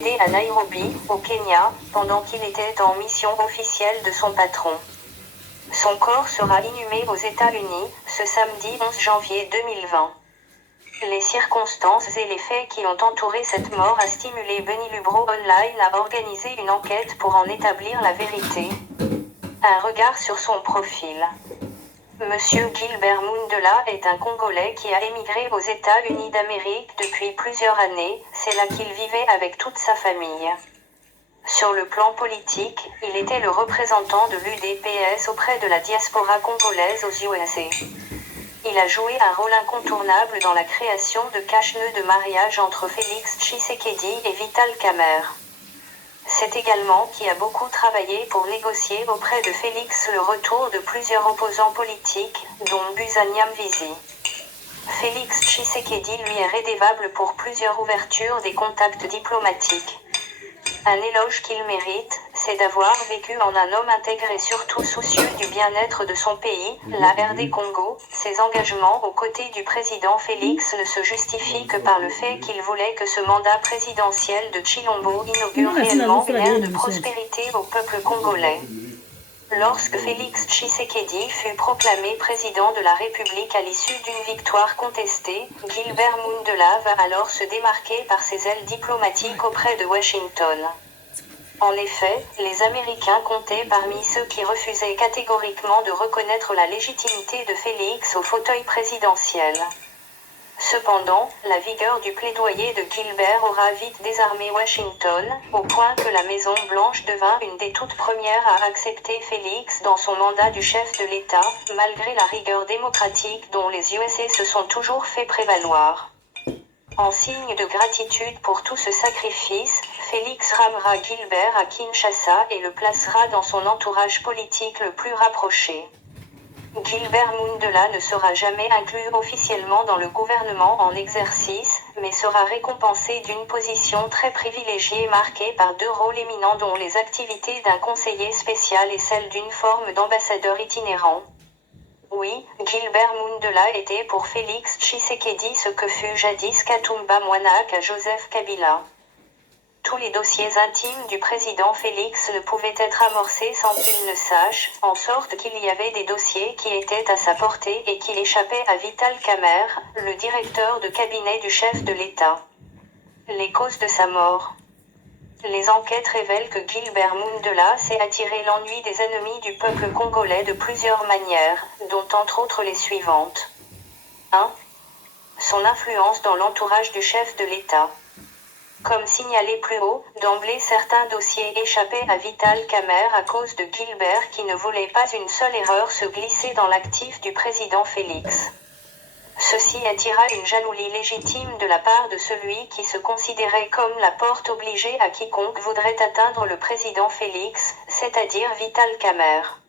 à Nairobi, au Kenya, pendant qu'il était en mission officielle de son patron. Son corps sera inhumé aux États-Unis, ce samedi 11 janvier 2020. Les circonstances et les faits qui ont entouré cette mort a stimulé Benny Lubro Online à organiser une enquête pour en établir la vérité. Un regard sur son profil. Monsieur Gilbert Mundela est un Congolais qui a émigré aux États-Unis d'Amérique depuis plusieurs années, c'est là qu'il vivait avec toute sa famille. Sur le plan politique, il était le représentant de l'UDPS auprès de la diaspora congolaise aux USA. Il a joué un rôle incontournable dans la création de cache-nœuds de mariage entre Félix Tshisekedi et Vital Kamerhe. C'est également qui a beaucoup travaillé pour négocier auprès de Félix le retour de plusieurs opposants politiques, dont Busa Nyamwisi. Félix Tshisekedi lui est rédévable pour plusieurs ouvertures des contacts diplomatiques. Un éloge qu'il mérite, c'est d'avoir vécu en un homme intègre et surtout soucieux du bien-être de son pays, la RD Congo. Ses engagements aux côtés du président Félix ne se justifient que par le fait qu'il voulait que ce mandat présidentiel de Tshilombo inaugure réellement une ère de prospérité au peuple congolais. Lorsque Félix Tshisekedi fut proclamé président de la République à l'issue d'une victoire contestée, Gilbert Mundela va alors se démarquer par ses ailes diplomatiques auprès de Washington. En effet, les Américains comptaient parmi ceux qui refusaient catégoriquement de reconnaître la légitimité de Félix au fauteuil présidentiel. Cependant, la vigueur du plaidoyer de Gilbert aura vite désarmé Washington, au point que la Maison-Blanche devint une des toutes premières à accepter Félix dans son mandat du chef de l'État, malgré la rigueur démocratique dont les USA se sont toujours fait prévaloir. En signe de gratitude pour tout ce sacrifice, Félix ramera Gilbert à Kinshasa et le placera dans son entourage politique le plus rapproché. Gilbert Mundela ne sera jamais inclus officiellement dans le gouvernement en exercice, mais sera récompensé d'une position très privilégiée marquée par deux rôles éminents dont les activités d'un conseiller spécial et celle d'une forme d'ambassadeur itinérant. Oui, Gilbert Mundela était pour Félix Tshisekedi ce que fut jadis Katumba Mwanak à Joseph Kabila. Tous les dossiers intimes du président Félix ne pouvaient être amorcés sans qu'il ne sache, en sorte qu'il y avait des dossiers qui étaient à sa portée et qui échappaient à Vital Kamerhe, le directeur de cabinet du chef de l'État. Les causes de sa mort. Les enquêtes révèlent que Gilbert Mundela s'est attiré l'ennui des ennemis du peuple congolais de plusieurs manières, dont entre autres les suivantes. 1. Son influence dans l'entourage du chef de l'État. Comme signalé plus haut, d'emblée certains dossiers échappaient à Vital Kamerhe à cause de Gilbert qui ne voulait pas une seule erreur se glisser dans l'actif du président Félix. Ceci attira une jalousie légitime de la part de celui qui se considérait comme la porte obligée à quiconque voudrait atteindre le président Félix, c'est-à-dire Vital Kamerhe.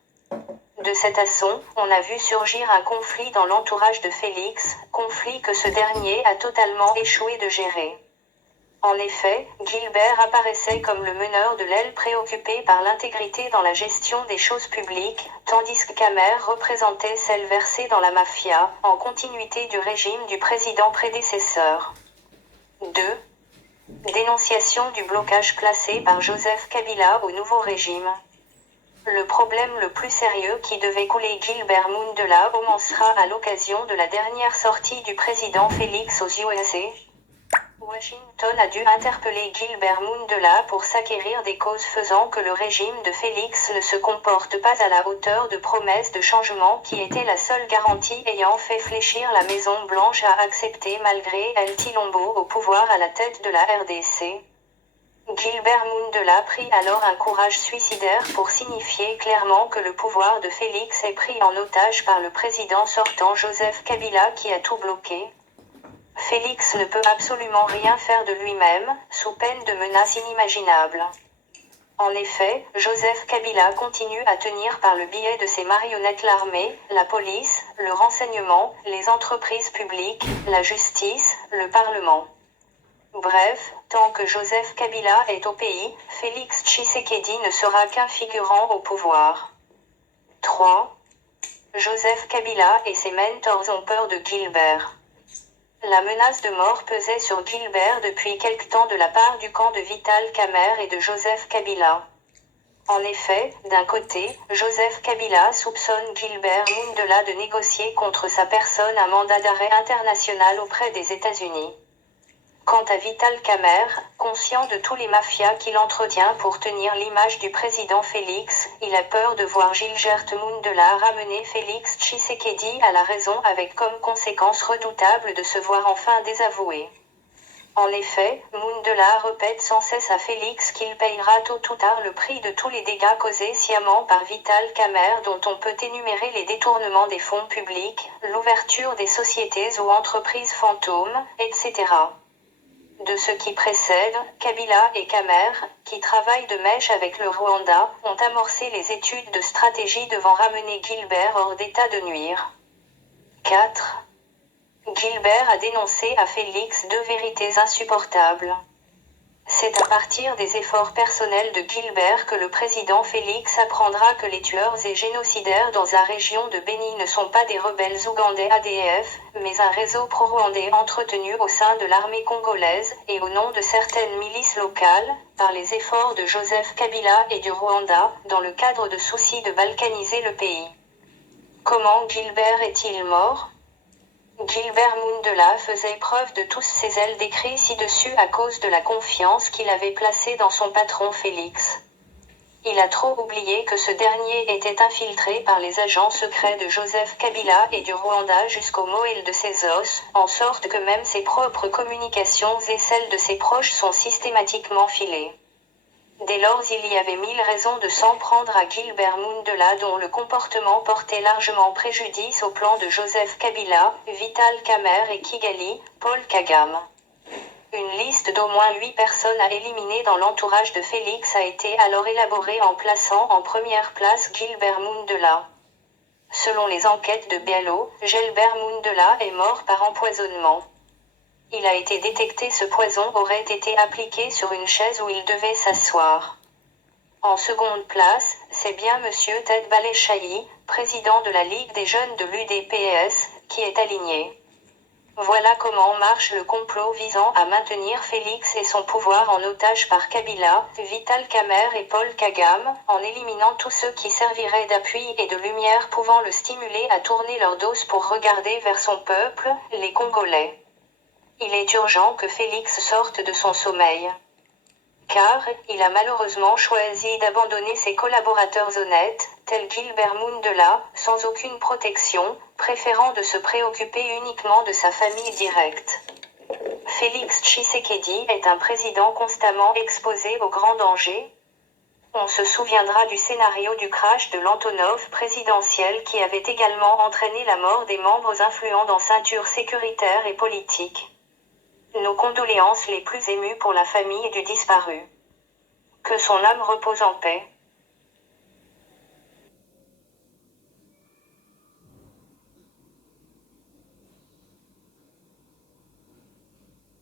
De cet assaut, on a vu surgir un conflit dans l'entourage de Félix, conflit que ce dernier a totalement échoué de gérer. En effet, Gilbert apparaissait comme le meneur de l'aile préoccupé par l'intégrité dans la gestion des choses publiques, tandis que Kamerhe représentait celle versée dans la mafia, en continuité du régime du président prédécesseur. 2. Dénonciation du blocage placé par Joseph Kabila au nouveau régime. Le problème le plus sérieux qui devait couler Gilbert Mundela commencera à l'occasion de la dernière sortie du président Félix aux USA. Washington a dû interpeller Gilbert Mundela pour s'acquérir des causes faisant que le régime de Félix ne se comporte pas à la hauteur de promesses de changement qui était la seule garantie ayant fait fléchir la Maison-Blanche à accepter malgré El Tshilombo au pouvoir à la tête de la RDC. Gilbert Mundela prit alors un courage suicidaire pour signifier clairement que le pouvoir de Félix est pris en otage par le président sortant Joseph Kabila qui a tout bloqué. Félix ne peut absolument rien faire de lui-même, sous peine de menaces inimaginables. En effet, Joseph Kabila continue à tenir par le biais de ses marionnettes l'armée, la police, le renseignement, les entreprises publiques, la justice, le Parlement. Bref, tant que Joseph Kabila est au pays, Félix Tshisekedi ne sera qu'un figurant au pouvoir. 3. Joseph Kabila et ses mentors ont peur de Gilbert. La menace de mort pesait sur Gilbert depuis quelque temps de la part du camp de Vital Kamerhe et de Joseph Kabila. En effet, d'un côté, Joseph Kabila soupçonne Gilbert Mundela de négocier contre sa personne un mandat d'arrêt international auprès des États-Unis. Quant à Vital Kamerhe, conscient de tous les mafias qu'il entretient pour tenir l'image du président Félix, il a peur de voir Gilbert Mundela ramener Félix Tshisekedi à la raison avec comme conséquence redoutable de se voir enfin désavoué. En effet, Mundela répète sans cesse à Félix qu'il payera tôt ou tard le prix de tous les dégâts causés sciemment par Vital Kamerhe dont on peut énumérer les détournements des fonds publics, l'ouverture des sociétés ou entreprises fantômes, etc. De ce qui précède, Kabila et Kamerhe, qui travaillent de mèche avec le Rwanda, ont amorcé les études de stratégie devant ramener Gilbert hors d'état de nuire. 4. Gilbert a dénoncé à Félix deux vérités insupportables. C'est à partir des efforts personnels de Gilbert que le président Félix apprendra que les tueurs et génocidaires dans la région de Beni ne sont pas des rebelles ougandais ADF, mais un réseau pro-rwandais entretenu au sein de l'armée congolaise, et au nom de certaines milices locales, par les efforts de Joseph Kabila et du Rwanda, dans le cadre de soucis de balkaniser le pays. Comment Gilbert est-il mort ? Gilbert Mundela faisait preuve de tous ses ailes décrits ci-dessus à cause de la confiance qu'il avait placée dans son patron Félix. Il a trop oublié que ce dernier était infiltré par les agents secrets de Joseph Kabila et du Rwanda jusqu'aux moelles de ses os, en sorte que même ses propres communications et celles de ses proches sont systématiquement filées. Dès lors il y avait mille raisons de s'en prendre à Gilbert Mundela dont le comportement portait largement préjudice au plan de Joseph Kabila, Vital Kamerhe et Kigali, Paul Kagame. Une liste d'au moins 8 personnes à éliminer dans l'entourage de Félix a été alors élaborée en plaçant en première place Gilbert Mundela. Selon les enquêtes de Bello, Gilbert Mundela est mort par empoisonnement. Il a été détecté ce poison aurait été appliqué sur une chaise où il devait s'asseoir. En seconde place, c'est bien Monsieur Ted Baleshahi, président de la Ligue des jeunes de l'UDPS, qui est aligné. Voilà comment marche le complot visant à maintenir Félix et son pouvoir en otage par Kabila, Vital Kamerhe et Paul Kagame, en éliminant tous ceux qui serviraient d'appui et de lumière pouvant le stimuler à tourner leur dos pour regarder vers son peuple, les Congolais. Il est urgent que Félix sorte de son sommeil. Car, il a malheureusement choisi d'abandonner ses collaborateurs honnêtes, tels Gilbert Mundela, sans aucune protection, préférant de se préoccuper uniquement de sa famille directe. Félix Tshisekedi est un président constamment exposé aux grands dangers. On se souviendra du scénario du crash de l'Antonov présidentiel qui avait également entraîné la mort des membres influents dans ceinture sécuritaire et politique. Nos condoléances les plus émues pour la famille du disparu. Que son âme repose en paix.